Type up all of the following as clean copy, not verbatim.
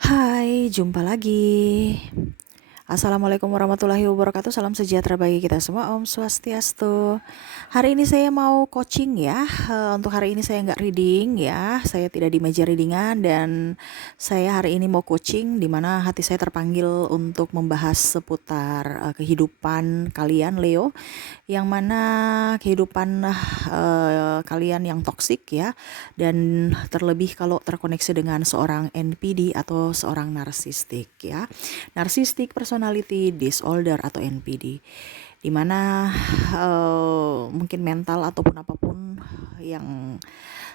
Hai, jumpa lagi. Assalamualaikum warahmatullahi wabarakatuh. Salam sejahtera bagi kita semua. Om Swastiastu. Hari ini saya mau coaching ya. Untuk hari ini saya nggak reading ya. Saya tidak di meja readingan dan saya hari ini mau coaching di mana hati saya terpanggil untuk membahas seputar kehidupan kalian Leo, yang mana kehidupan kalian yang toksik ya, dan terlebih kalau terkoneksi dengan seorang NPD atau seorang narsistik ya. Narcissistic Personality Disorder atau NPD, di mana mungkin mental ataupun apapun yang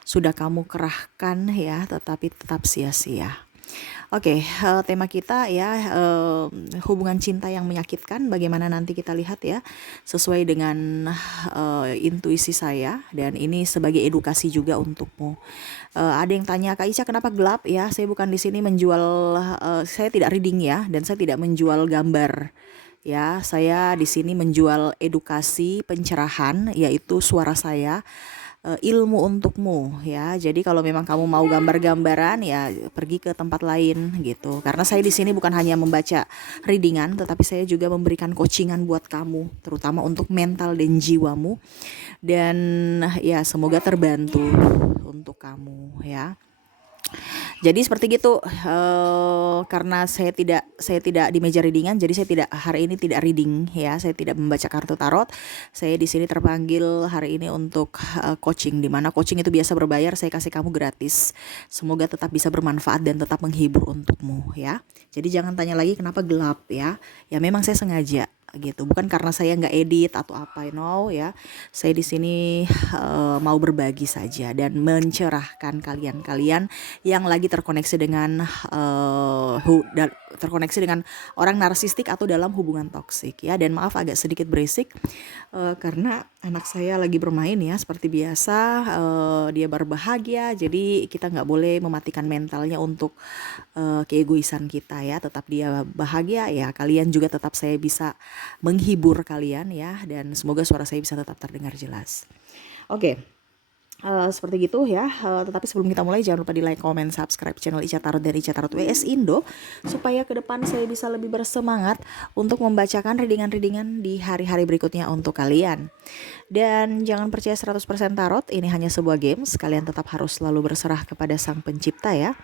sudah kamu kerahkan ya, tetapi tetap sia-sia. Oke, tema kita ya, hubungan cinta yang menyakitkan. Bagaimana nanti kita lihat ya, sesuai dengan intuisi saya, dan ini sebagai edukasi juga untukmu. Ada yang tanya, Kak Ica kenapa gelap ya? Saya bukan di sini menjual, saya tidak reading ya, dan saya tidak menjual gambar. Ya, saya di sini menjual edukasi, pencerahan, yaitu suara saya, ilmu untukmu ya. Jadi kalau memang kamu mau gambar-gambaran ya pergi ke tempat lain gitu. Karena saya di sini bukan hanya membaca readingan, tetapi saya juga memberikan coachingan buat kamu, terutama untuk mental dan jiwamu. Dan ya semoga terbantu untuk kamu ya. Jadi seperti gitu, karena saya tidak di meja readingan, jadi saya tidak hari ini tidak reading ya, saya tidak membaca kartu tarot. Saya di sini terpanggil hari ini untuk coaching, di mana coaching itu biasa berbayar, saya kasih kamu gratis. Semoga tetap bisa bermanfaat dan tetap menghibur untukmu ya. Jadi jangan tanya lagi kenapa gelap ya. Ya memang saya sengaja gitu, bukan karena saya nggak edit atau apa, ya. Saya di sini mau berbagi saja dan mencerahkan kalian-kalian yang lagi terkoneksi dengan terkoneksi dengan orang narsistik atau dalam hubungan toksik ya. Dan maaf agak sedikit berisik karena anak saya lagi bermain ya, seperti biasa. Dia berbahagia, jadi kita nggak boleh mematikan mentalnya untuk keegoisan kita ya. Tetap dia bahagia ya, kalian juga tetap saya bisa menghibur kalian ya, dan semoga suara saya bisa tetap terdengar jelas. Oke. Seperti gitu ya, tetapi sebelum kita mulai jangan lupa di like, comment, subscribe channel Ica Tarot dan Ica Tarot WS Indo, supaya ke depan saya bisa lebih bersemangat untuk membacakan readingan-readingan di hari-hari berikutnya untuk kalian. Dan jangan percaya 100% tarot, ini hanya sebuah games, kalian tetap harus selalu berserah kepada sang pencipta ya.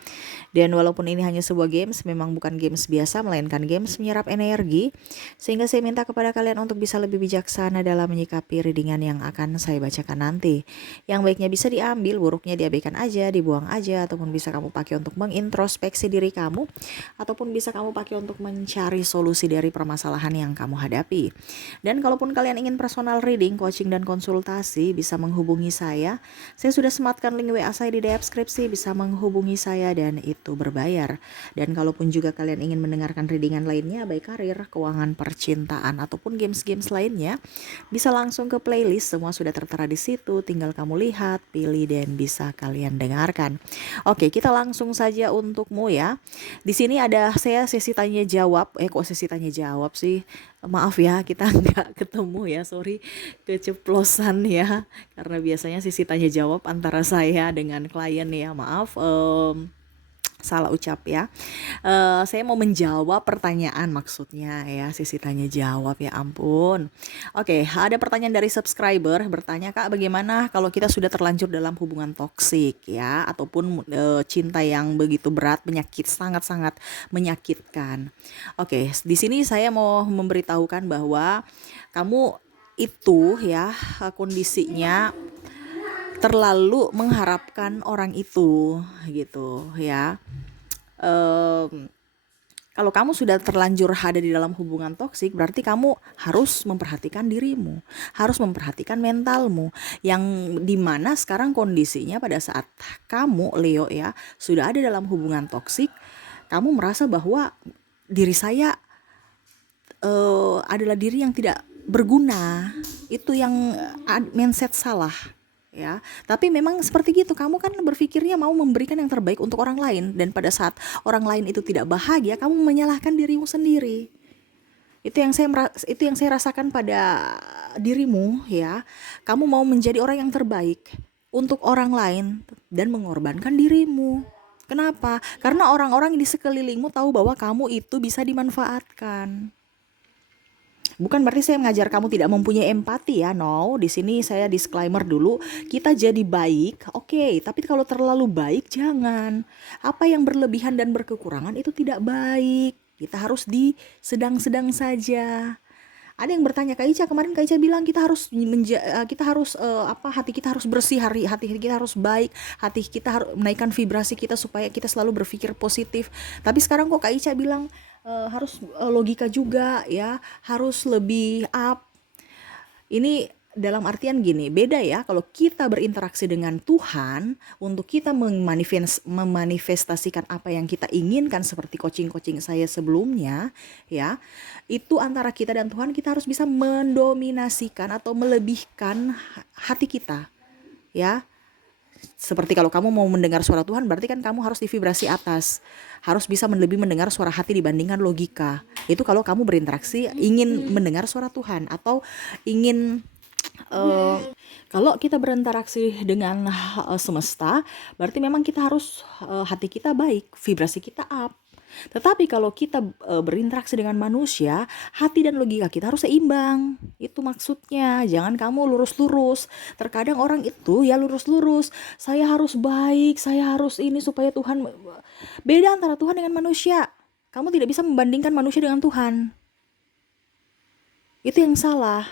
Dan walaupun ini hanya sebuah games, memang bukan games biasa, melainkan games menyerap energi, sehingga saya minta kepada kalian untuk bisa lebih bijaksana dalam menyikapi readingan yang akan saya bacakan nanti. Yang baiknya bisa diambil, buruknya diabaikan aja, dibuang aja, ataupun bisa kamu pakai untuk mengintrospeksi diri kamu, ataupun bisa kamu pakai untuk mencari solusi dari permasalahan yang kamu hadapi. Dan kalaupun kalian ingin personal reading, coaching, dan konsultasi, bisa menghubungi saya. Saya sudah sematkan link WA saya di deskripsi, bisa menghubungi saya dan itu berbayar. Dan kalaupun juga kalian ingin mendengarkan readingan lainnya, baik karir, keuangan, percintaan, ataupun games-games lainnya, bisa langsung ke playlist, semua sudah tertera di situ, tinggal kamu lihat, pilih, dan bisa kalian dengarkan. Oke, kita langsung saja untukmu ya. Di sini ada saya sesi tanya jawab. Kok sesi tanya jawab sih? Maaf ya, kita nggak ketemu ya, sorry, keceplosan ya. Karena biasanya sesi tanya jawab antara saya dengan klien ya, maaf. Salah ucap ya. Saya mau menjawab pertanyaan maksudnya ya, sesi tanya jawab, ya ampun. Oke, ada pertanyaan dari subscriber bertanya, Kak, bagaimana kalau kita sudah terlanjur dalam hubungan toksik ya, ataupun cinta yang begitu berat, sangat-sangat menyakitkan. Oke, di sini saya mau memberitahukan bahwa kamu itu ya, kondisinya terlalu mengharapkan orang itu gitu ya. Em, Kalau kamu sudah terlanjur ada di dalam hubungan toksik, berarti kamu harus memperhatikan dirimu, harus memperhatikan mentalmu, yang dimana sekarang kondisinya pada saat kamu Leo ya sudah ada dalam hubungan toksik, kamu merasa bahwa diri saya adalah diri yang tidak berguna. Itu yang mindset salah ya. Tapi memang seperti gitu, kamu kan berpikirnya mau memberikan yang terbaik untuk orang lain, dan pada saat orang lain itu tidak bahagia, kamu menyalahkan dirimu sendiri. Itu yang saya rasakan pada dirimu ya. Kamu mau menjadi orang yang terbaik untuk orang lain dan mengorbankan dirimu. Kenapa? Karena orang-orang di sekelilingmu tahu bahwa kamu itu bisa dimanfaatkan. Bukan berarti saya mengajar kamu tidak mempunyai empati ya, no. Di sini saya disclaimer dulu, kita jadi baik, oke, tapi kalau terlalu baik jangan. Apa yang berlebihan dan berkekurangan itu tidak baik. Kita harus di sedang-sedang saja. Ada yang bertanya, Kak Ica, kemarin Kak Ica bilang kita harus hati kita harus bersih, hati kita harus baik, hati kita harus menaikkan vibrasi kita supaya kita selalu berpikir positif. Tapi sekarang kok Kak Ica bilang harus logika juga ya, harus lebih up. Ini dalam artian gini, beda ya kalau kita berinteraksi dengan Tuhan untuk kita memanifestasikan apa yang kita inginkan seperti coaching-coaching saya sebelumnya ya. Itu antara kita dan Tuhan, kita harus bisa mendominasikan atau melebihkan hati kita ya. Seperti kalau kamu mau mendengar suara Tuhan, berarti kan kamu harus di vibrasi atas, harus bisa lebih mendengar suara hati dibandingkan logika. Itu kalau kamu berinteraksi ingin mendengar suara Tuhan atau ingin kalau kita berinteraksi dengan semesta, berarti memang kita harus hati kita baik, vibrasi kita up. Tetapi kalau kita berinteraksi dengan manusia, hati dan logika kita harus seimbang. Itu maksudnya. Jangan kamu lurus-lurus. Terkadang orang itu ya lurus-lurus. Saya harus baik, saya harus ini supaya Tuhan. Beda antara Tuhan dengan manusia. Kamu tidak bisa membandingkan manusia dengan Tuhan. Itu yang salah.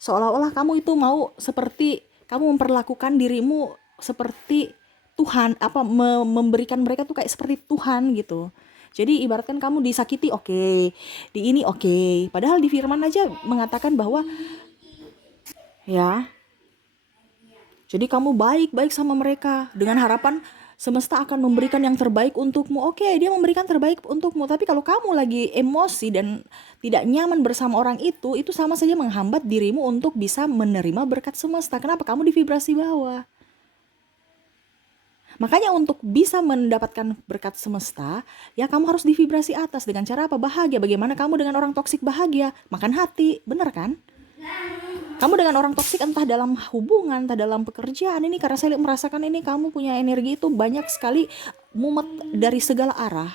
Seolah-olah kamu itu mau seperti, kamu memperlakukan dirimu seperti Tuhan, memberikan mereka tuh kayak seperti Tuhan gitu. Jadi ibaratkan kamu disakiti, oke, di ini oke. Padahal di firman aja mengatakan bahwa ya, jadi kamu baik-baik sama mereka dengan harapan semesta akan memberikan yang terbaik untukmu. Oke, dia memberikan terbaik untukmu. Tapi kalau kamu lagi emosi dan tidak nyaman bersama orang itu sama saja menghambat dirimu untuk bisa menerima berkat semesta. Kenapa? Kamu di vibrasi bawah. Makanya untuk bisa mendapatkan berkat semesta, ya kamu harus di vibrasi atas. Dengan cara apa? Bahagia. Bagaimana kamu dengan orang toksik bahagia? Makan hati, bener kan? Kamu dengan orang toksik entah dalam hubungan, entah dalam pekerjaan, ini karena saya merasakan ini kamu punya energi itu banyak sekali mumet dari segala arah.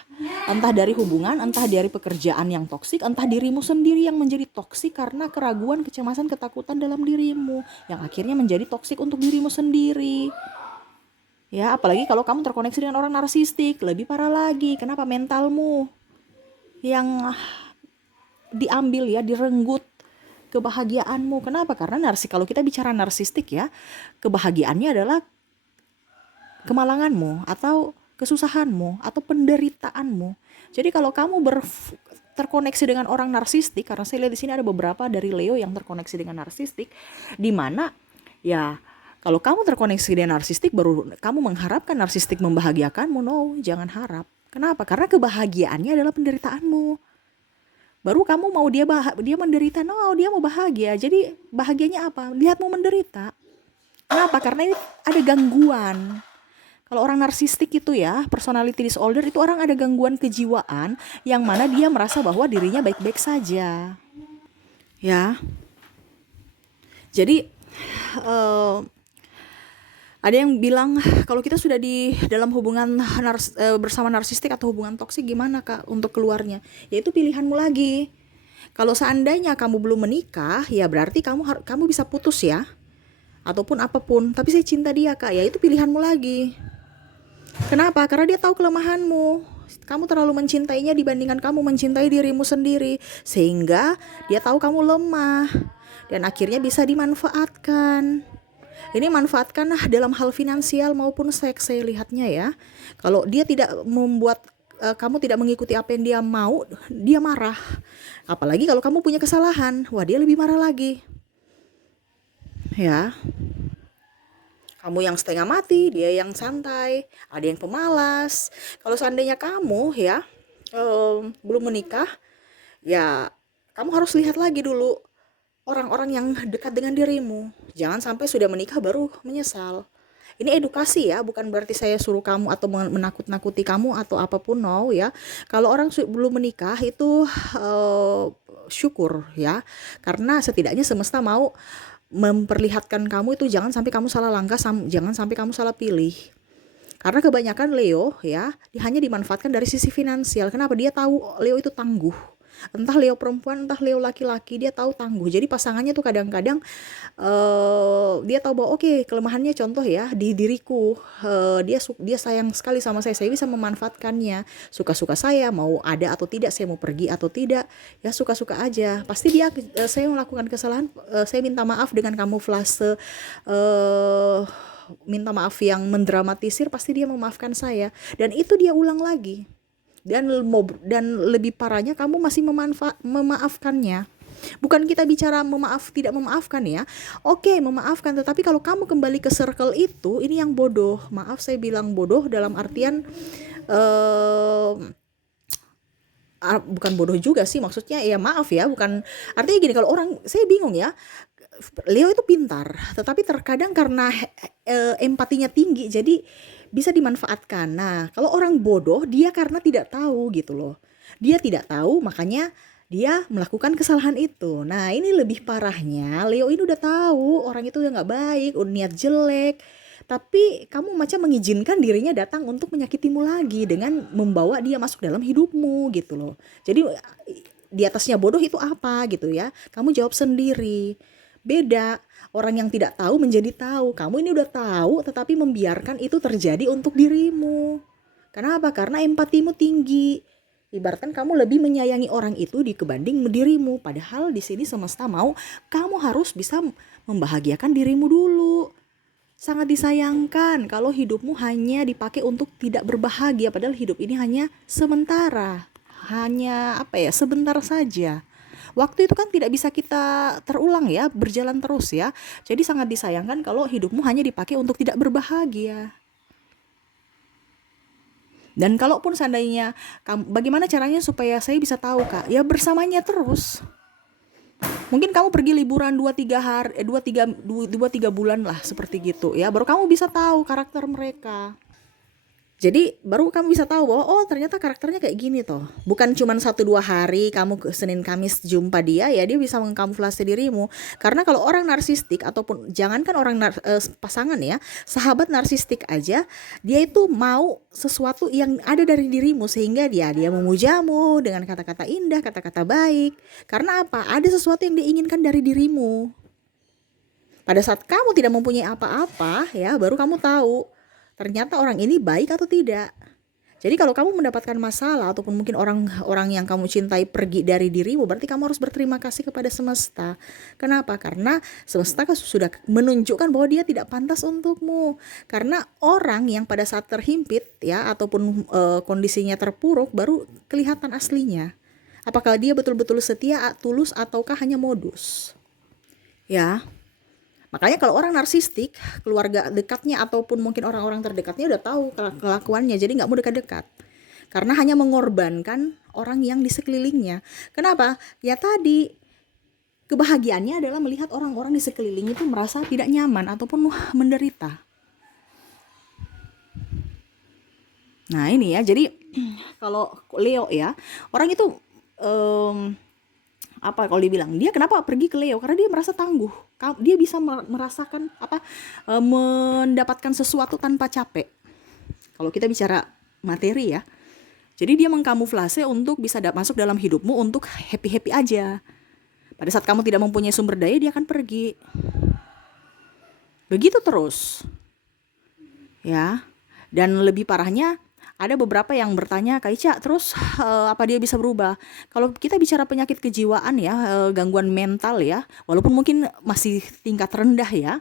Entah dari hubungan, entah dari pekerjaan yang toksik, entah dirimu sendiri yang menjadi toksik karena keraguan, kecemasan, ketakutan dalam dirimu, yang akhirnya menjadi toksik untuk dirimu sendiri. Ya, apalagi kalau kamu terkoneksi dengan orang narsistik, lebih parah lagi. Kenapa? Mentalmu yang diambil ya, direnggut kebahagiaanmu. Kenapa? Karena kalau kita bicara narsistik ya, kebahagiaannya adalah kemalanganmu atau kesusahanmu atau penderitaanmu. Jadi kalau kamu terkoneksi dengan orang narsistik, karena saya lihat di sini ada beberapa dari Leo yang terkoneksi dengan narsistik, di mana ya kalau kamu terkoneksi dengan narsistik, baru kamu mengharapkan narsistik membahagiakanmu. No, jangan harap. Kenapa? Karena kebahagiaannya adalah penderitaanmu. Baru kamu mau dia menderita. No, dia mau bahagia. Jadi bahagianya apa? Lihatmu menderita. Kenapa? Karena ini ada gangguan. Kalau orang narsistik itu ya, personality disorder, itu orang ada gangguan kejiwaan yang mana dia merasa bahwa dirinya baik-baik saja. Ya. Jadi ada yang bilang kalau kita sudah di dalam hubungan bersama narsistik atau hubungan toksik, gimana Kak untuk keluarnya? Ya itu pilihanmu lagi. Kalau seandainya kamu belum menikah, ya berarti kamu bisa putus ya, ataupun apapun. Tapi saya cinta dia Kak, ya itu pilihanmu lagi. Kenapa? Karena dia tahu kelemahanmu. Kamu terlalu mencintainya dibandingkan kamu mencintai dirimu sendiri, sehingga dia tahu kamu lemah dan akhirnya bisa dimanfaatkan. Ini manfaatkanlah dalam hal finansial maupun seks, saya lihatnya ya. Kalau dia tidak membuat kamu tidak mengikuti apa yang dia mau, dia marah. Apalagi kalau kamu punya kesalahan, wah dia lebih marah lagi. Ya. Kamu yang setengah mati, dia yang santai, ada yang pemalas. Kalau seandainya kamu ya belum menikah, ya kamu harus lihat lagi dulu orang-orang yang dekat dengan dirimu. Jangan sampai sudah menikah baru menyesal. Ini edukasi ya, bukan berarti saya suruh kamu atau menakut-nakuti kamu atau apapun, no ya. Kalau orang belum menikah itu syukur ya, karena setidaknya semesta mau memperlihatkan kamu itu jangan sampai kamu salah langkah, jangan sampai kamu salah pilih. Karena kebanyakan Leo ya, hanya dimanfaatkan dari sisi finansial. Kenapa? Dia tahu Leo itu tangguh. Entah Leo perempuan, entah Leo laki-laki, dia tahu tangguh. Jadi pasangannya tuh kadang-kadang dia tahu bahwa oke, kelemahannya contoh ya di diriku, dia sayang sekali sama saya bisa memanfaatkannya. Suka-suka saya, mau ada atau tidak, saya mau pergi atau tidak, ya suka-suka aja. Pasti saya melakukan kesalahan, saya minta maaf dengan kamuflase, minta maaf yang mendramatisir, pasti dia memaafkan saya, dan itu dia ulang lagi, dan lebih parahnya kamu masih memaafkannya. Bukan kita bicara tidak memaafkan ya. Oke, memaafkan, tetapi kalau kamu kembali ke circle itu, ini yang bodoh. Maaf saya bilang bodoh dalam artian bukan bodoh juga sih, maksudnya ya maaf ya, bukan artinya gini, kalau orang, saya bingung ya. Leo itu pintar, tetapi terkadang karena empatinya tinggi, jadi bisa dimanfaatkan. Nah, kalau orang bodoh, dia karena tidak tahu gitu loh. Dia tidak tahu, makanya dia melakukan kesalahan itu. Nah, ini lebih parahnya, Leo ini udah tahu orang itu udah nggak baik, udah niat jelek, tapi kamu macam mengizinkan dirinya datang untuk menyakitimu lagi dengan membawa dia masuk dalam hidupmu gitu loh. Jadi di atasnya bodoh itu apa gitu ya? Kamu jawab sendiri. Beda, orang yang tidak tahu menjadi tahu. Kamu ini udah tahu tetapi membiarkan itu terjadi untuk dirimu. Kenapa? Karena empatimu tinggi. Ibaratkan kamu lebih menyayangi orang itu dibanding dirimu. Padahal di sini semesta mau kamu harus bisa membahagiakan dirimu dulu. Sangat disayangkan kalau hidupmu hanya dipakai untuk tidak berbahagia, padahal hidup ini hanya sementara. Hanya sebentar saja. Waktu itu kan tidak bisa kita terulang ya, berjalan terus ya. Jadi sangat disayangkan kalau hidupmu hanya dipakai untuk tidak berbahagia. Dan kalaupun seandainya, bagaimana caranya supaya saya bisa tahu Kak? Ya bersamanya terus. Mungkin kamu pergi liburan 2-3 bulan lah seperti gitu ya. Baru kamu bisa tahu karakter mereka. Jadi baru kamu bisa tahu bahwa oh ternyata karakternya kayak gini toh. Bukan cuma 1-2 hari kamu ke Senin Kamis jumpa dia ya dia bisa mengkamuflase dirimu. Karena kalau orang narsistik ataupun jangankan orang pasangan ya, sahabat narsistik aja, dia itu mau sesuatu yang ada dari dirimu sehingga dia memujamu dengan kata-kata indah, kata-kata baik. Karena apa? Ada sesuatu yang diinginkan dari dirimu. Pada saat kamu tidak mempunyai apa-apa ya, baru kamu tahu ternyata orang ini baik atau tidak. Jadi kalau kamu mendapatkan masalah ataupun mungkin orang yang kamu cintai pergi dari dirimu, berarti kamu harus berterima kasih kepada semesta. Kenapa? Karena semesta sudah menunjukkan bahwa dia tidak pantas untukmu. Karena orang yang pada saat terhimpit ya ataupun kondisinya terpuruk baru kelihatan aslinya. Apakah dia betul-betul setia, tulus ataukah hanya modus? Ya. Makanya kalau orang narsistik, keluarga dekatnya ataupun mungkin orang-orang terdekatnya udah tahu kelakuannya, jadi nggak mau dekat-dekat. Karena hanya mengorbankan orang yang di sekelilingnya. Kenapa? Ya tadi, kebahagiaannya adalah melihat orang-orang di sekeliling itu merasa tidak nyaman ataupun menderita. Nah ini ya, jadi kalau Leo ya, orang itu kalau dibilang dia kenapa pergi ke Leo, karena dia merasa tangguh, dia bisa merasakan mendapatkan sesuatu tanpa capek. Kalau kita bicara materi ya, jadi dia mengkamuflase untuk bisa masuk dalam hidupmu untuk happy aja. Pada saat kamu tidak mempunyai sumber daya, dia akan pergi. Begitu terus ya. Dan lebih parahnya, ada beberapa yang bertanya, Kak Ica, terus apa dia bisa berubah? Kalau kita bicara penyakit kejiwaan ya, gangguan mental ya, walaupun mungkin masih tingkat rendah ya,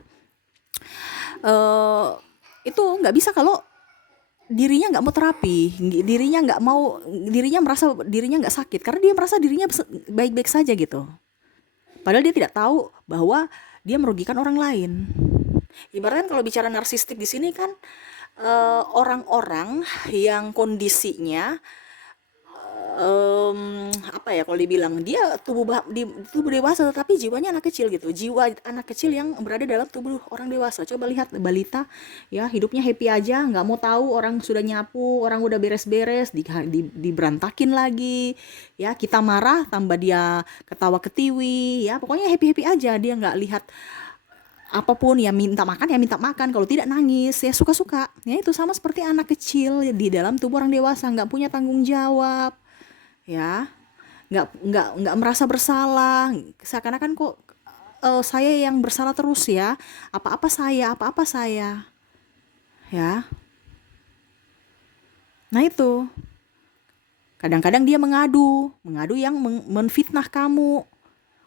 itu nggak bisa kalau dirinya nggak mau terapi, dirinya merasa dirinya nggak sakit, karena dia merasa dirinya baik-baik saja gitu. Padahal dia tidak tahu bahwa dia merugikan orang lain. Ibaratnya kalau bicara narsistik di sini kan, orang-orang yang kondisinya kalau dibilang dia tubuh dewasa tetapi jiwanya anak kecil gitu, jiwa anak kecil yang berada dalam tubuh orang dewasa. Coba lihat balita ya, hidupnya happy aja, nggak mau tahu orang sudah nyapu, orang udah beres-beres, diberantakin lagi ya, kita marah tambah dia ketawa ketiwi ya, pokoknya happy aja, dia nggak lihat apapun ya minta makan, kalau tidak nangis ya suka-suka. Ya itu sama seperti anak kecil di dalam tubuh orang dewasa, nggak punya tanggung jawab, ya, nggak merasa bersalah, seakan-akan kok saya yang bersalah terus ya, apa-apa saya, ya. Nah itu, kadang-kadang dia mengadu yang menfitnah kamu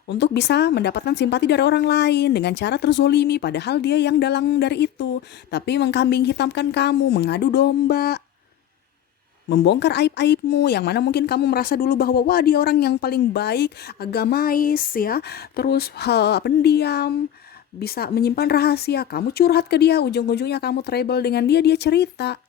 untuk bisa mendapatkan simpati dari orang lain dengan cara terzolimi, padahal dia yang dalang dari itu, tapi mengkambing hitamkan kamu, mengadu domba, membongkar aib-aibmu yang mana mungkin kamu merasa dulu bahwa wah dia orang yang paling baik, agamais ya, terus pendiam, bisa menyimpan rahasia. Kamu curhat ke dia, ujung-ujungnya kamu trouble dengan dia, dia cerita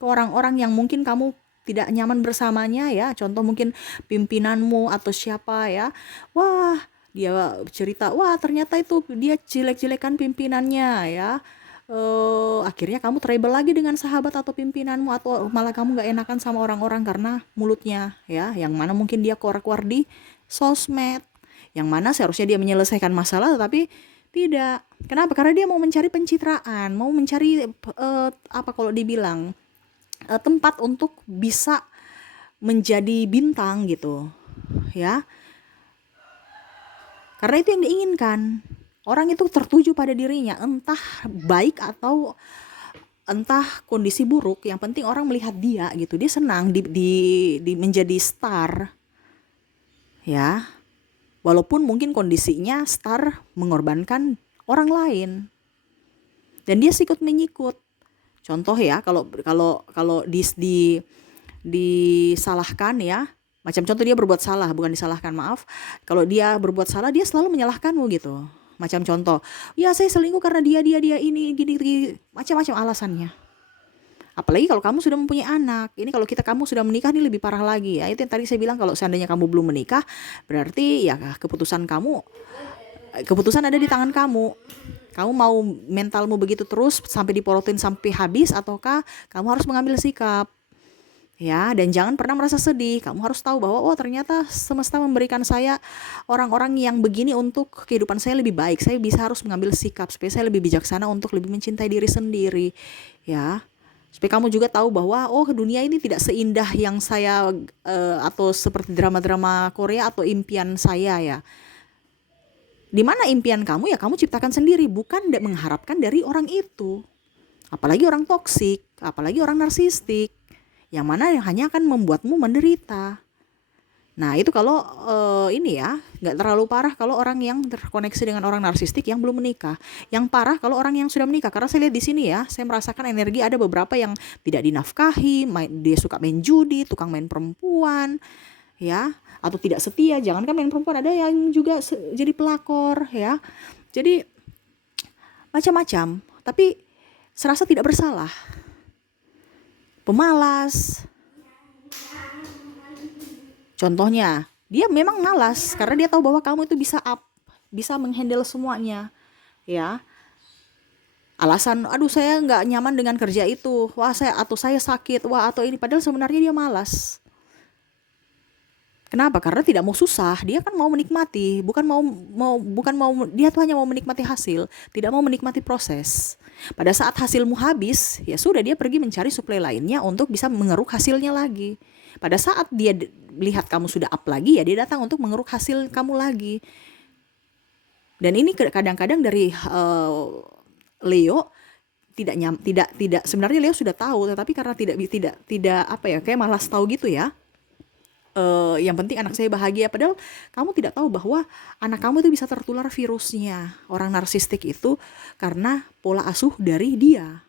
ke orang-orang yang mungkin kamu tidak nyaman bersamanya ya, contoh mungkin pimpinanmu atau siapa ya. Wah, dia cerita, wah ternyata itu dia jelek-jelekan pimpinannya ya. Akhirnya kamu trouble lagi dengan sahabat atau pimpinanmu, atau malah kamu gak enakan sama orang-orang karena mulutnya ya, yang mana mungkin dia keluar-keluar di sosmed, yang mana seharusnya dia menyelesaikan masalah tapi tidak. Kenapa? Karena dia mau mencari pencitraan, mau mencari apa kalau dibilang tempat untuk bisa menjadi bintang gitu ya, karena itu yang diinginkan. Orang itu tertuju pada dirinya, entah baik atau entah kondisi buruk, yang penting orang melihat dia gitu, dia senang di menjadi star ya, walaupun mungkin kondisinya star mengorbankan orang lain dan dia sikut menyikut. Contoh ya, kalau disalahkan ya, macam contoh dia berbuat salah, bukan disalahkan, maaf. Kalau dia berbuat salah, dia selalu menyalahkanmu gitu. Macam contoh, ya saya selingkuh karena dia ini gini, macam-macam alasannya. Apalagi kalau kamu sudah mempunyai anak. Ini kalau kamu sudah menikah, ini lebih parah lagi ya. Itu yang tadi saya bilang, kalau seandainya kamu belum menikah, berarti ya keputusan ada di tangan kamu. Kamu mau mentalmu begitu terus sampai diporotin sampai habis, ataukah kamu harus mengambil sikap ya. Dan jangan pernah merasa sedih. Kamu harus tahu bahwa oh ternyata semesta memberikan saya orang-orang yang begini untuk kehidupan saya lebih baik. Saya harus mengambil sikap supaya saya lebih bijaksana untuk lebih mencintai diri sendiri ya. Supaya kamu juga tahu bahwa oh dunia ini tidak seindah yang saya atau seperti drama-drama Korea atau impian saya ya. Di mana impian kamu ya kamu ciptakan sendiri, bukan mengharapkan dari orang itu. Apalagi orang toksik, apalagi orang narsistik, yang mana hanya akan membuatmu menderita. Nah itu kalau ini ya, nggak terlalu parah kalau orang yang terkoneksi dengan orang narsistik yang belum menikah. Yang parah kalau orang yang sudah menikah, karena saya lihat di sini ya, saya merasakan energi ada beberapa yang tidak dinafkahi, dia suka main judi, tukang main perempuan, ya, atau tidak setia. Jangankan main perempuan, ada yang juga jadi pelakor ya. Jadi macam-macam, tapi serasa tidak bersalah, pemalas. Contohnya, dia memang malas karena dia tahu bahwa kamu itu bisa menghandle semuanya ya. Alasan, aduh saya nggak nyaman dengan kerja itu, wah saya sakit, wah atau ini, padahal sebenarnya dia malas. Kenapa? Karena tidak mau susah, dia kan mau menikmati, bukan mau dia tuh hanya mau menikmati hasil, tidak mau menikmati proses. Pada saat hasilmu habis, ya sudah, dia pergi mencari suplai lainnya untuk bisa mengeruk hasilnya lagi. Pada saat dia lihat kamu sudah up lagi, ya dia datang untuk mengeruk hasil kamu lagi. Dan ini kadang-kadang dari Leo tidak sebenarnya Leo sudah tahu, tetapi karena tidak apa ya, kayak malas tahu gitu ya. Yang penting anak saya bahagia, padahal kamu tidak tahu bahwa anak kamu itu bisa tertular virusnya orang narsistik itu karena pola asuh dari dia.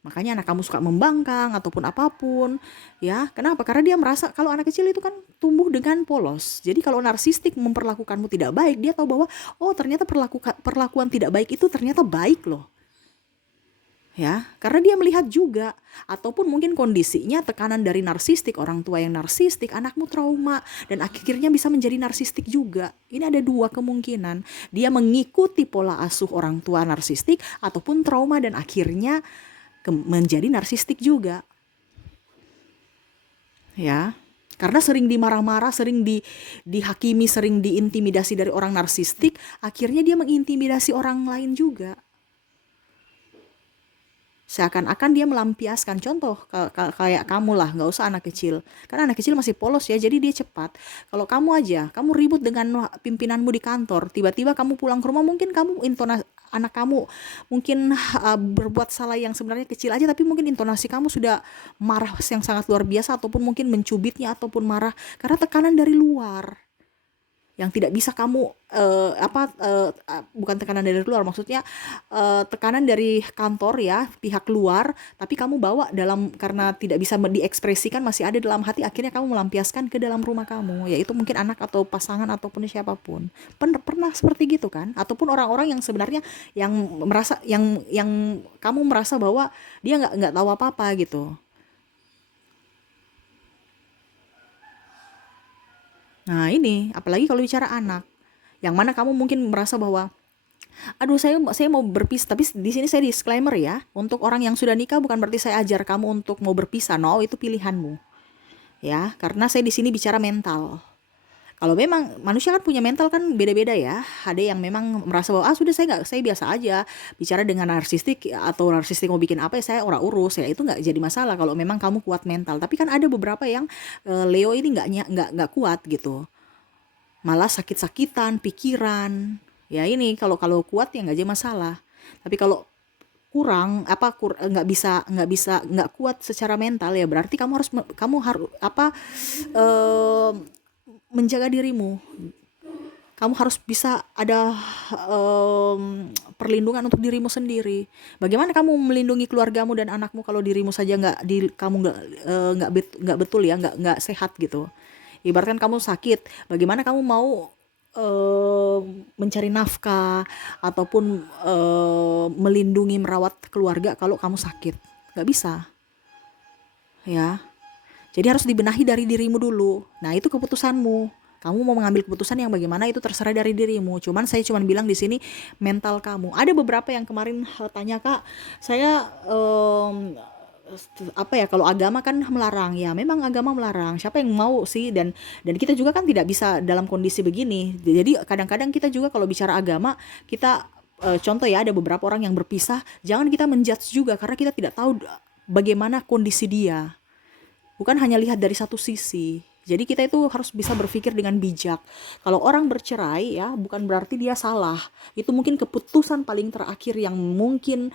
Makanya anak kamu suka membangkang ataupun apapun ya. Kenapa? Karena dia merasa kalau anak kecil itu kan tumbuh dengan polos. Jadi kalau narsistik memperlakukanmu tidak baik, dia tahu bahwa oh ternyata perlakuan tidak baik itu ternyata baik loh. Ya, karena dia melihat juga, ataupun mungkin kondisinya tekanan dari narsistik, orang tua yang narsistik, anakmu trauma dan akhirnya bisa menjadi narsistik juga. Ini ada dua kemungkinan, dia mengikuti pola asuh orang tua narsistik ataupun trauma dan akhirnya menjadi narsistik juga. Ya, Karena sering dimarah-marah, sering dihakimi, sering diintimidasi dari orang narsistik, akhirnya dia mengintimidasi orang lain juga. Seakan-akan dia melampiaskan, contoh kayak kamu lah, nggak usah anak kecil, karena anak kecil masih polos ya, jadi dia cepat. Kalau kamu aja, kamu ribut dengan pimpinanmu di kantor, tiba-tiba kamu pulang ke rumah, mungkin kamu anak kamu mungkin berbuat salah yang sebenarnya kecil aja, tapi mungkin intonasi kamu sudah marah yang sangat luar biasa, ataupun mungkin mencubitnya, ataupun marah karena tekanan dari luar yang tidak bisa kamu bukan tekanan dari luar, maksudnya tekanan dari kantor ya, pihak luar, tapi kamu bawa dalam, karena tidak bisa diekspresikan, masih ada dalam hati, akhirnya kamu melampiaskan ke dalam rumah kamu, yaitu mungkin anak atau pasangan ataupun siapapun. Pernah seperti gitu kan? Ataupun orang-orang yang sebenarnya yang merasa yang kamu merasa bahwa dia nggak tahu apa-apa gitu. Nah ini apalagi kalau bicara anak, yang mana kamu mungkin merasa bahwa aduh, saya mau berpisah, tapi di sini saya disclaimer ya, untuk orang yang sudah nikah bukan berarti saya ajar kamu untuk mau berpisah, no, itu pilihanmu ya, karena saya di sini bicara mental. Kalau memang manusia kan punya mental kan beda-beda ya, ada yang memang merasa bahwa sudah, saya biasa aja bicara dengan narsistik, atau narsistik mau bikin apa ya saya ora urus ya, itu nggak jadi masalah kalau memang kamu kuat mental. Tapi kan ada beberapa yang Leo ini nggak kuat gitu, malah sakit-sakitan pikiran. Ya ini kalau kuat ya nggak jadi masalah, tapi kalau kurang nggak kuat secara mental, ya berarti kamu harus eh, menjaga dirimu. Kamu harus bisa ada perlindungan untuk dirimu sendiri. Bagaimana kamu melindungi keluargamu dan anakmu kalau dirimu saja kamu nggak betul ya, nggak sehat gitu. Ibaratkan kamu sakit, bagaimana kamu mau eh, mencari nafkah, ataupun melindungi merawat keluarga kalau kamu sakit? Nggak bisa ya. Jadi harus dibenahi dari dirimu dulu. Nah, itu keputusanmu. Kamu mau mengambil keputusan yang bagaimana, itu terserah dari dirimu. Saya cuman bilang di sini mental kamu. Ada beberapa yang kemarin tanya, Kak, saya apa ya, kalau agama kan melarang, ya memang agama melarang, siapa yang mau sih, dan kita juga kan tidak bisa dalam kondisi begini. Jadi kadang-kadang kita juga kalau bicara agama, kita contoh ya, ada beberapa orang yang berpisah, jangan kita menjudge juga, karena kita tidak tahu bagaimana kondisi dia, bukan hanya lihat dari satu sisi. Jadi kita itu harus bisa berpikir dengan bijak. Kalau orang bercerai ya, bukan berarti dia salah. Itu mungkin keputusan paling terakhir yang mungkin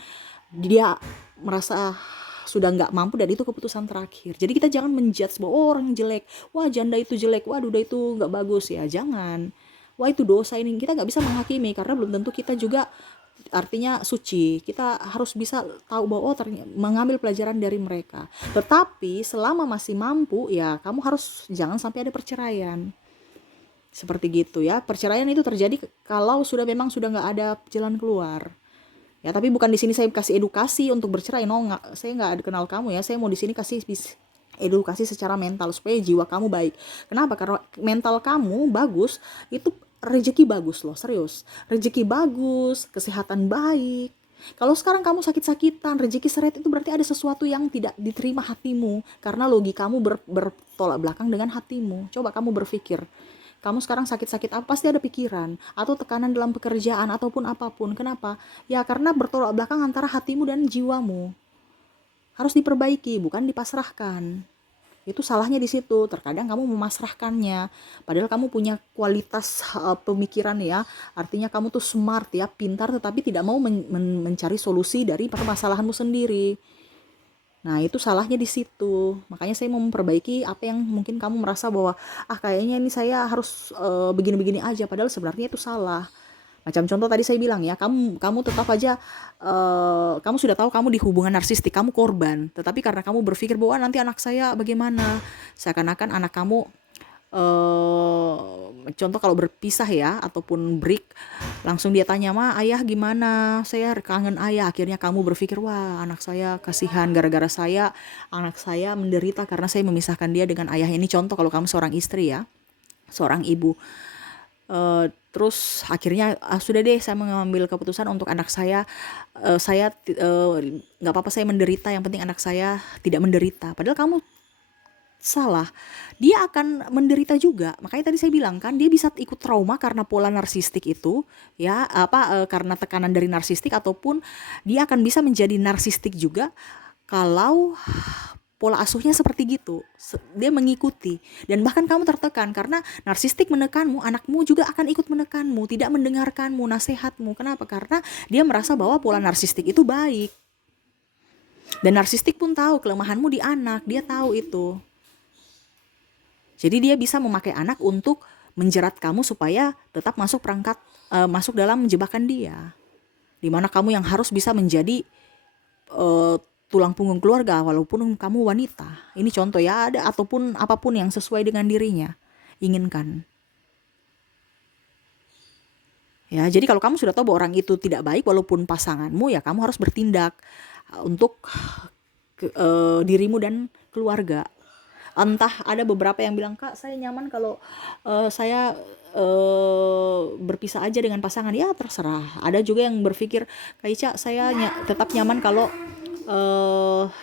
dia merasa sudah nggak mampu, dan itu keputusan terakhir. Jadi kita jangan menjudge bahwa orang jelek, wah janda itu jelek, wah duda itu nggak bagus, ya jangan. Wah itu dosa, ini kita nggak bisa menghakimi, karena belum tentu kita juga artinya suci. Kita harus bisa tahu bahwa ternyata mengambil pelajaran dari mereka. Tetapi selama masih mampu ya, kamu harus jangan sampai ada perceraian. Seperti gitu ya. Perceraian itu terjadi kalau memang sudah nggak ada jalan keluar. Ya, tapi bukan di sini saya kasih edukasi untuk bercerai. No, nggak, saya nggak kenal kamu ya. Saya mau di sini kasih edukasi secara mental supaya jiwa kamu baik. Kenapa? Karena mental kamu bagus, itu rezeki bagus loh, serius. Rezeki bagus, kesehatan baik. Kalau sekarang kamu sakit-sakitan, rezeki seret, itu berarti ada sesuatu yang tidak diterima hatimu, karena logikamu bertolak belakang dengan hatimu. Coba kamu berpikir, kamu sekarang sakit-sakit apa, pasti ada pikiran atau tekanan dalam pekerjaan ataupun apapun. Kenapa? Ya karena bertolak belakang antara hatimu dan jiwamu. Harus diperbaiki, bukan dipasrahkan. Itu salahnya di situ. Terkadang kamu memasrahkannya, padahal kamu punya kualitas pemikiran ya. Artinya kamu tuh smart ya, pintar, tetapi tidak mau mencari solusi dari permasalahanmu sendiri. Nah, itu salahnya di situ. Makanya saya mau memperbaiki apa yang mungkin kamu merasa bahwa kayaknya ini saya harus begini-begini aja, padahal sebenarnya itu salah. Macam contoh tadi saya bilang ya, kamu tetap aja kamu sudah tahu kamu di hubungan narsistik, kamu korban. Tetapi karena kamu berpikir bahwa nanti anak saya bagaimana? Seakan-akan anak kamu contoh kalau berpisah ya, ataupun break, langsung dia tanya, ayah gimana, saya kangen ayah. Akhirnya kamu berpikir, wah anak saya kasihan, gara-gara anak saya menderita karena saya memisahkan dia dengan ayah. Ini contoh kalau kamu seorang istri ya, seorang ibu. Terus akhirnya sudah deh, saya mengambil keputusan untuk anak saya, saya nggak apa-apa saya menderita, yang penting anak saya tidak menderita. Padahal kamu salah, dia akan menderita juga. Makanya tadi saya bilang kan, dia bisa ikut trauma karena pola narsistik itu, ya, karena tekanan dari narsistik, ataupun dia akan bisa menjadi narsistik juga kalau pola asuhnya seperti gitu. Dia mengikuti, dan bahkan kamu tertekan karena narsistik menekanmu, anakmu juga akan ikut menekanmu, tidak mendengarkanmu, nasihatmu. Kenapa? Karena dia merasa bahwa pola narsistik itu baik. Dan narsistik pun tahu kelemahanmu di anak, dia tahu itu. Jadi dia bisa memakai anak untuk menjerat kamu supaya tetap masuk dalam jebakan dia. Dimana kamu yang harus bisa menjadi eh, tulang punggung keluarga walaupun kamu wanita. Ini contoh ya, ada ataupun apapun yang sesuai dengan dirinya inginkan. Ya, jadi kalau kamu sudah tahu bahwa orang itu tidak baik walaupun pasanganmu, ya kamu harus bertindak untuk dirimu dan keluarga. Entah, ada beberapa yang bilang, Kak, saya nyaman kalau saya berpisah aja dengan pasangan. Ya terserah. Ada juga yang berpikir, Kak Ica, saya tetap nyaman kalau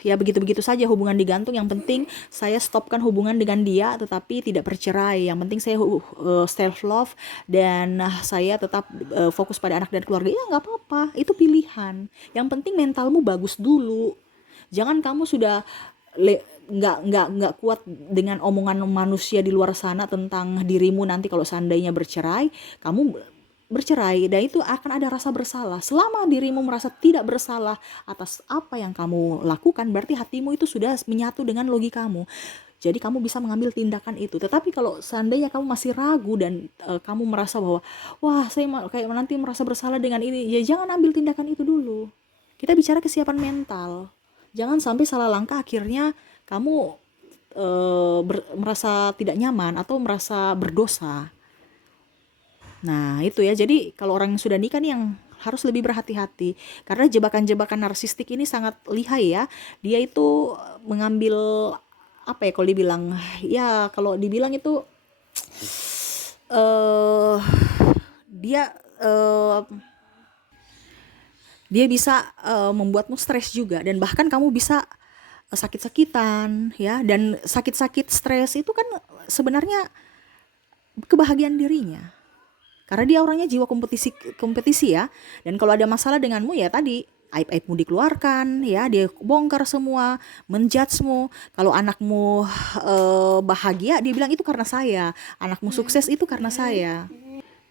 ya begitu-begitu saja hubungan digantung. Yang penting saya stopkan hubungan dengan dia tetapi tidak bercerai. Yang penting saya self love dan saya tetap fokus pada anak dan keluarga. Ya nggak apa-apa, itu pilihan. Yang penting mentalmu bagus dulu. Jangan kamu sudah nggak kuat dengan omongan manusia di luar sana tentang dirimu, nanti kalau seandainya bercerai, kamu bercerai, dan itu akan ada rasa bersalah. Selama dirimu merasa tidak bersalah atas apa yang kamu lakukan, berarti hatimu itu sudah menyatu dengan logikamu. Jadi kamu bisa mengambil tindakan itu. Tetapi kalau seandainya kamu masih ragu dan kamu merasa bahwa, wah saya kayak nanti merasa bersalah dengan ini, ya jangan ambil tindakan itu dulu. Kita bicara kesiapan mental. Jangan sampai salah langkah akhirnya kamu merasa tidak nyaman atau merasa berdosa. Nah itu ya, jadi kalau orang yang sudah nikah nih yang harus lebih berhati-hati, karena jebakan-jebakan narsistik ini sangat lihai ya. Dia itu mengambil, apa ya, kalau dibilang, ya kalau dibilang itu eh dia eh, dia bisa membuatmu stres juga, dan bahkan kamu bisa sakit-sakitan ya. Dan sakit-sakit stres itu kan sebenarnya kebahagiaan dirinya, karena dia orangnya jiwa kompetisi ya. Dan kalau ada masalah denganmu, ya tadi aib-aibmu dikeluarkan ya, dia bongkar semua, menjudgemu. Kalau anakmu bahagia, dia bilang itu karena saya. Anakmu sukses itu karena saya.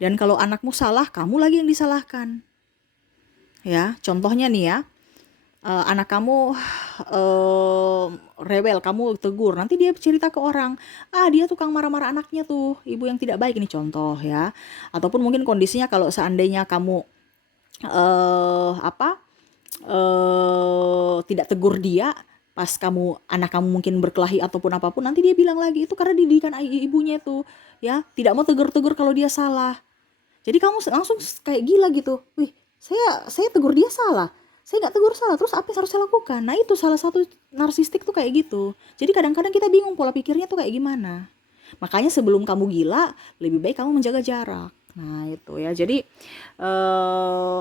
Dan kalau anakmu salah, kamu lagi yang disalahkan. Ya, contohnya nih ya, anak kamu rewel, kamu tegur, nanti dia cerita ke orang, dia tukang marah-marah anaknya tuh, ibu yang tidak baik. Ini contoh ya. Ataupun mungkin kondisinya kalau seandainya kamu apa tidak tegur dia, pas anak kamu mungkin berkelahi ataupun apapun, nanti dia bilang lagi itu karena didikan ibunya itu ya, tidak mau tegur-tegur kalau dia salah. Jadi kamu langsung kayak gila gitu. Wih, saya tegur dia salah. Saya nggak tegur salah. Terus apa yang harus saya lakukan? Nah itu salah satu narsistik tuh kayak gitu. Jadi kadang-kadang kita bingung pola pikirnya tuh kayak gimana. Makanya sebelum kamu gila, lebih baik kamu menjaga jarak. Nah itu ya. Jadi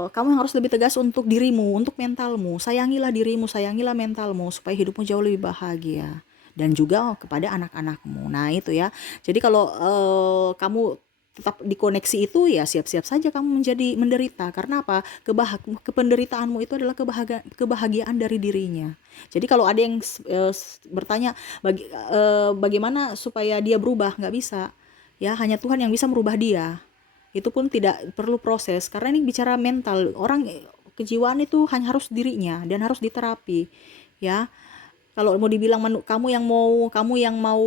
kamu yang harus lebih tegas untuk dirimu, untuk mentalmu. Sayangilah dirimu, sayangilah mentalmu supaya hidupmu jauh lebih bahagia. Dan juga kepada anak-anakmu. Nah itu ya. Jadi kalau kamu tetap dikoneksi itu, ya siap-siap saja kamu menjadi menderita. Karena apa? Kependeritaanmu itu adalah kebahagiaan dari dirinya. Jadi kalau ada yang bertanya bagaimana supaya dia berubah, nggak bisa ya, hanya Tuhan yang bisa merubah dia. Itu pun tidak perlu proses, karena ini bicara mental. Orang kejiwaan itu hanya harus dirinya dan harus diterapi ya. Kalau mau dibilang kamu yang mau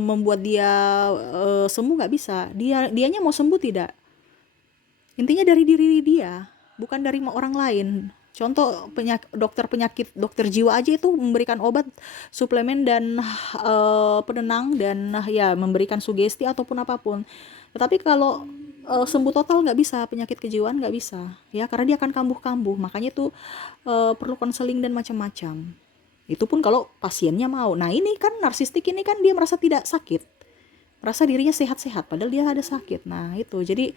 membuat dia sembuh, nggak bisa. Dianya mau sembuh tidak. Intinya dari diri dia, bukan dari orang lain. Contoh dokter jiwa aja itu memberikan obat, suplemen dan penenang dan ya memberikan sugesti ataupun apapun. Tetapi kalau sembuh total nggak bisa, penyakit kejiwaan nggak bisa ya, karena dia akan kambuh-kambuh. Makanya itu perlu konseling dan macam-macam. Itu pun kalau pasiennya mau. Nah ini kan narsistik ini kan dia merasa tidak sakit, merasa dirinya sehat-sehat padahal dia ada sakit. Nah itu, jadi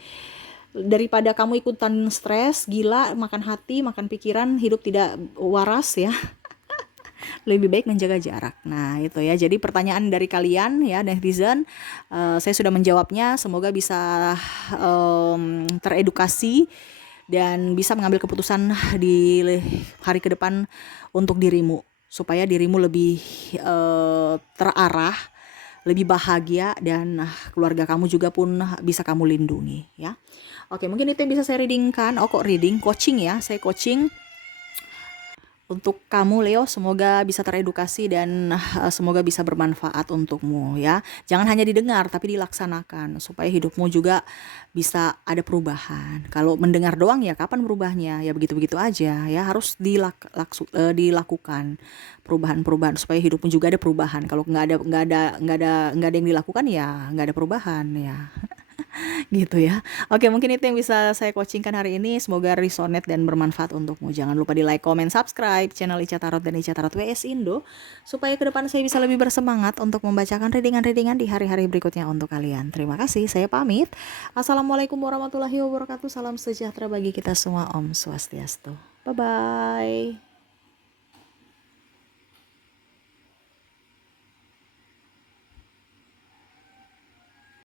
daripada kamu ikutan stres, gila, makan hati, makan pikiran, hidup tidak waras ya, lebih baik menjaga jarak. Nah, itu ya. Jadi pertanyaan dari kalian ya netizen, saya sudah menjawabnya. Semoga bisa teredukasi dan bisa mengambil keputusan di hari ke depan untuk dirimu, supaya dirimu lebih terarah, lebih bahagia, dan keluarga kamu juga pun bisa kamu lindungi ya. Oke, mungkin itu yang bisa saya readingkan. Oh, kok reading, coaching ya. Saya coaching untuk kamu Leo, semoga bisa teredukasi dan semoga bisa bermanfaat untukmu ya. Jangan hanya didengar tapi dilaksanakan supaya hidupmu juga bisa ada perubahan. Kalau mendengar doang ya kapan berubahnya? Ya begitu-begitu aja ya, harus dilakukan perubahan-perubahan supaya hidupmu juga ada perubahan. Kalau nggak ada yang dilakukan ya nggak ada perubahan ya. Gitu ya. Oke, mungkin itu yang bisa saya coachingkan hari ini. Semoga resonate dan bermanfaat untukmu. Jangan lupa di like, comment, subscribe channel Ica Tarot dan Ica Tarot WS Indo, supaya ke depan saya bisa lebih bersemangat untuk membacakan readingan-readingan di hari-hari berikutnya untuk kalian. Terima kasih, saya pamit. Assalamualaikum warahmatullahi wabarakatuh. Salam sejahtera bagi kita semua. Om Swastiastu. Bye-bye.